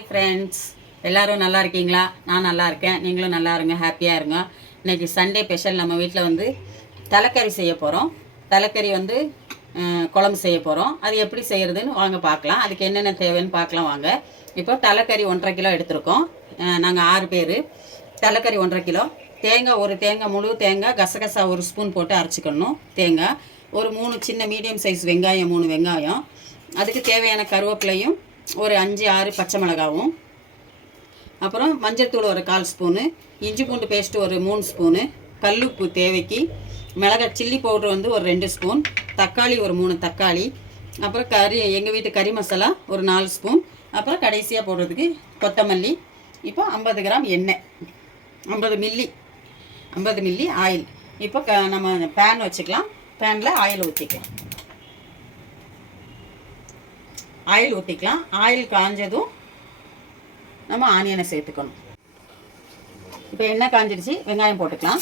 Hi friends, எல்லோரும் நல்லா இருக்கீங்களா? நான் நல்லா இருக்கேன். நீங்களும் நல்லா இருங்க, ஹாப்பியாக இருங்க. இன்றைக்கி சண்டே ஸ்பெஷல். நம்ம வீட்டில் வந்து தலைக்கறி செய்ய போகிறோம். தலைக்கறி வந்து குழம்பு செய்ய போகிறோம். அது எப்படி செய்கிறதுன்னு வாங்க பார்க்கலாம். அதுக்கு என்னென்ன தேவைன்னு பார்க்கலாம் வாங்க. இப்போ தலைக்கறி 1.5 கிலோ எடுத்திருக்கோம். நாங்கள் 6 பேர். தலைக்கறி 1.5 கிலோ. தேங்காய், ஒரு தேங்காய், முழு தேங்காய், கசகசா 1 ஸ்பூன் போட்டு அரைச்சிக்கணும். தேங்காய் ஒரு 3 சின்ன மீடியம் சைஸ் வெங்காயம், 3 வெங்காயம். அதுக்கு தேவையான கருவேப்பிலையும் ஒரு 5-6 பச்சை மிளகாவும், அப்புறம் மஞ்சள் தூள் ஒரு 1/4 ஸ்பூனு, இஞ்சி பூண்டு பேஸ்ட்டு ஒரு 3 ஸ்பூனு, கல்லுப்பு தேவைக்கு, மிளகாய் சில்லி பவுட்ரு வந்து ஒரு 2 ஸ்பூன், தக்காளி ஒரு 3 தக்காளி, அப்புறம் எங்கள் வீட்டு கறி மசாலா ஒரு 4 ஸ்பூன், அப்புறம் கடைசியாக போடுறதுக்கு கொத்தமல்லி. இப்போ 50 கிராம் எண்ணெய், 50 மில்லி ஆயில். இப்போ நம்ம பேன் வச்சுக்கலாம். பேனில் ஆயில் ஊற்றிக்கலாம். ஆயில் காஞ்சதும் நம்ம ஆனியனை சேர்த்துக்கணும். இப்போ எண்ணெய் காஞ்சிடுச்சு, வெங்காயம் போட்டுக்கலாம்.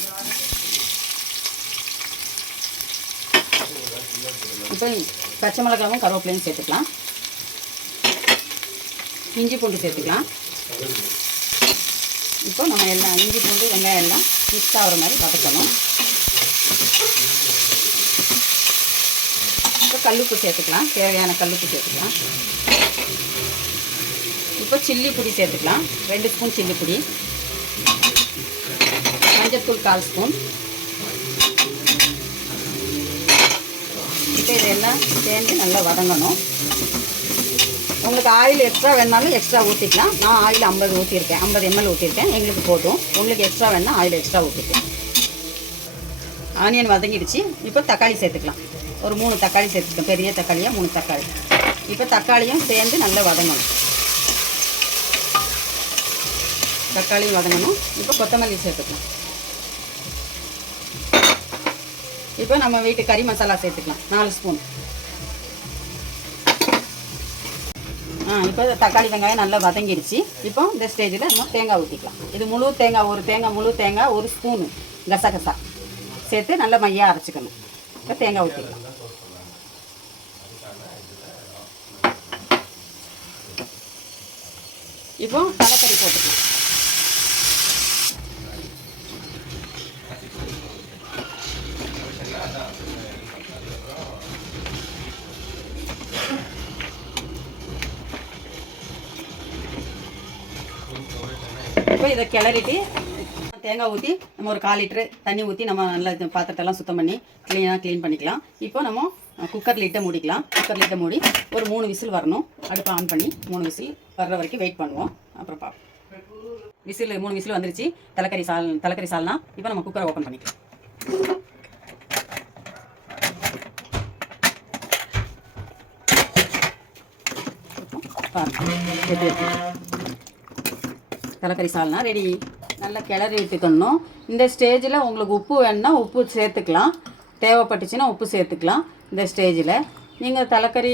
இப்போ பச்சை மிளகாவும் கருவேப்பிலையும் சேர்த்துக்கலாம். இஞ்சி பூண்டு சேர்த்துக்கலாம். இப்போ நம்ம எல்லாம் இஞ்சி பூண்டு வெங்காயம் எல்லாம் மிக்ஸ் ஆகிற மாதிரி வதக்கணும். இப்போ கல்லுப்பு சேர்த்துக்கலாம். தேவையான கல்லுப்பு சேர்த்துக்கலாம். இப்போ சில்லி பொடி சேர்த்துக்கலாம். 2 ஸ்பூன் சில்லி பொடி, மஞ்சள்தூள் 1/4 ஸ்பூன். இப்போ இதெல்லாம் சேர்ந்து நல்லா வதங்கணும். உங்களுக்கு ஆயில் எக்ஸ்ட்ரா வேணாலும் எக்ஸ்ட்ரா ஊற்றிக்கலாம். நான் ஆயில் 50 ஊற்றிருக்கேன், 50 ml ஊற்றிருக்கேன். எங்களுக்கு போதும். உங்களுக்கு எக்ஸ்ட்ரா வேணால் ஆயில் எக்ஸ்ட்ரா ஊற்றிக்கலாம். ஆனியன் வதங்கிடுச்சு. இப்போ தக்காளி சேர்த்துக்கலாம். ஒரு 3 தக்காளி சேர்த்துக்கேன். பெரிய தக்காளியாக 3 தக்காளி. இப்போ தக்காளியும் சேர்ந்து நல்லா வதங்கணும். தக்காளியும் வதங்கணும். இப்போ கொத்தமல்லி சேர்த்துக்கலாம். இப்போ நம்ம வீட்டு கறி மசாலா சேர்த்துக்கலாம். 4 ஸ்பூன். இப்போ தக்காளி வெங்காயம் நல்லா வதங்கிடுச்சு. இப்போ இந்த ஸ்டேஜில் நம்ம தேங்காய் ஊற்றிக்கலாம். இது முழு தேங்காய், ஒரு தேங்காய், முழு தேங்காய் 1 ஸ்பூனு கசகசா சேர்த்து நல்லா மையாக அரைச்சிக்கணும். இப்போ தேங்காய் ஊற்றிக்கலாம். இப்போ தலைக்கறி போட்டுக்கலாம். இப்போ இதை கிளறிட்டு தேங்காய் ஊற்றி நம்ம ஒரு 1/4 லிட்டரு தண்ணி ஊற்றி நம்ம நல்லா பாத்திரத்தெல்லாம் சுத்தம் பண்ணி க்ளீன் பண்ணிக்கலாம். இப்போ நம்ம குக்கர் லிட்டை மூடிக்கலாம். குக்கர் லிட்டை மூடி ஒரு 3 விசில் வரணும். அடுப்பை ஆன் பண்ணி 3 விசில் வர்ற வரைக்கும் வெயிட் பண்ணுவோம். அப்புறம் பார்ப்போம். 3 விசில் வந்துருச்சு. தலைக்கறி சால்னா. இப்போ நம்ம குக்கரை ஓப்பன் பண்ணிக்கலாம். தலைக்கறி சால்னா ரெடி. நல்லா கிளறி விட்டுக்கணும். இந்த ஸ்டேஜில் உங்களுக்கு உப்பு வேணுன்னா உப்பு சேர்த்துக்கலாம். தேவைப்பட்டுச்சுன்னா உப்பு சேர்த்துக்கலாம். இந்த ஸ்டேஜில் நீங்கள் தலைக்கறி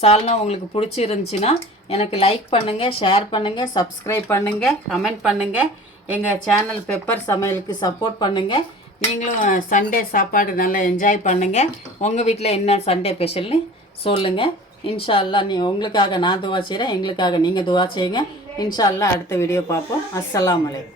சால்னா உங்களுக்கு பிடிச்சிருந்துச்சின்னா எனக்கு லைக் பண்ணுங்கள், ஷேர் பண்ணுங்கள், சப்ஸ்கிரைப் பண்ணுங்கள், கமெண்ட் பண்ணுங்கள். எங்கள் சேனல் பெப்பர் சமையலுக்கு சப்போர்ட் பண்ணுங்கள். நீங்களும் சண்டே சாப்பாடு நல்லா என்ஜாய் பண்ணுங்கள். உங்கள் வீட்டில் என்ன சண்டே ஸ்பெஷல்னு சொல்லுங்கள். இன்ஷா அல்லாஹ் உங்களுக்காக நான் துவா செய்கிறேன், எங்களுக்காக நீங்கள் துவா செய்யுங்க. இன்ஷா அல்லாஹ் அடுத்த வீடியோ பார்ப்போம். அஸ்ஸலாமு அலைக்கும்.